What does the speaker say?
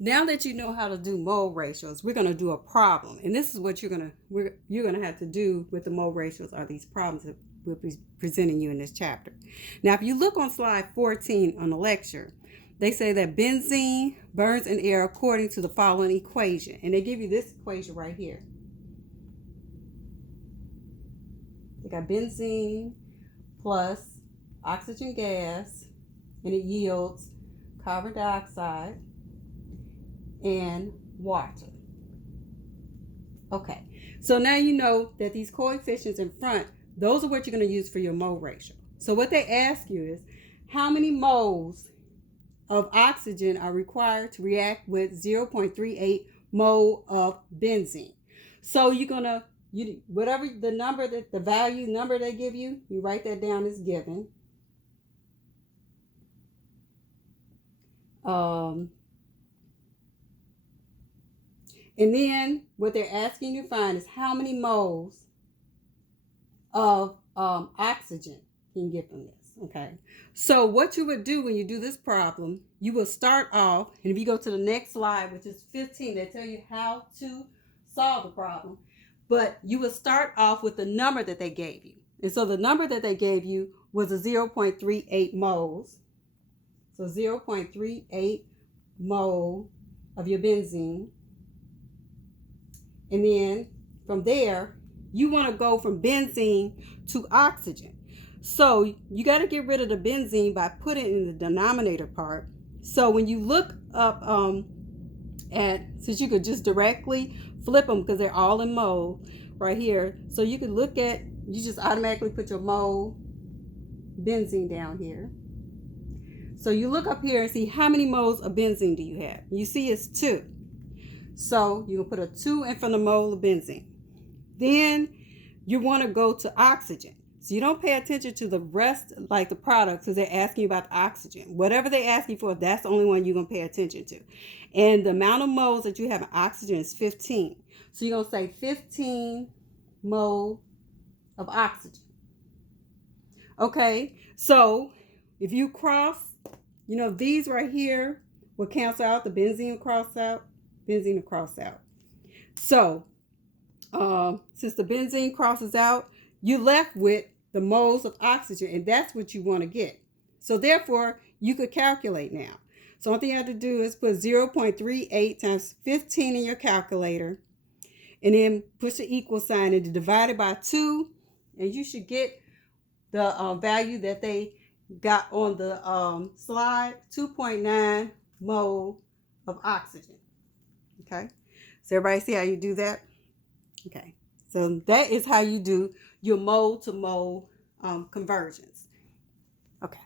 Now that you know how to do mole ratios, we're going to do a problem. And this is what you're going to have to do with the mole ratios, are these problems that we'll be presenting you in this chapter. Now, if you look on slide 14 on the lecture, they say that benzene burns in air according to the following equation. And they give you this equation right here. They got benzene plus oxygen gas, and it yields carbon dioxide and water. Okay, so now you know that these coefficients in front, those are what you're going to use for your mole ratio. So what they ask you is, how many moles of oxygen are required to react with 0.38 mole of benzene? So you're going to, whatever the number, that the value number they give you, you write that down as given. And then what they're asking you to find is how many moles of oxygen can you get from this, okay? So what you would do when you do this problem, you will start off, and if you go to the next slide, which is 15, they tell you how to solve the problem. But you will start off with the number that they gave you. And so the number that they gave you was a 0.38 moles. So 0.38 mole of your benzene. And then from there, you want to go from benzene to oxygen. So you got to get rid of the benzene by putting it in the denominator part. So when you look up since you could just directly flip them because they're all in mole right here. So you could look at, you just automatically put your mole benzene down here. So you look up here and see how many moles of benzene do you have. You see it's 2. So you will put a 2 in front of mole of benzene. Then you want to go to oxygen. So you don't pay attention to the rest, like the products, because they're asking you about the oxygen. Whatever they ask you for, that's the only one you're going to pay attention to. And the amount of moles that you have in oxygen is 15. So you're going to say 15 mole of oxygen. Okay, so if you cross, these right here will cancel out. The benzene will cross out. Benzene will cross out. So since the benzene crosses out, you're left with the moles of oxygen, and that's what you want to get. So therefore, you could calculate now. So one thing you have to do is put 0.38 times 15 in your calculator, and then push the equal sign and divide it by 2, and you should get the value that they got on the slide, 2.9 mole of oxygen. Okay, so everybody see how you do that? Okay, so that is how you do your mole to mole conversions. Okay.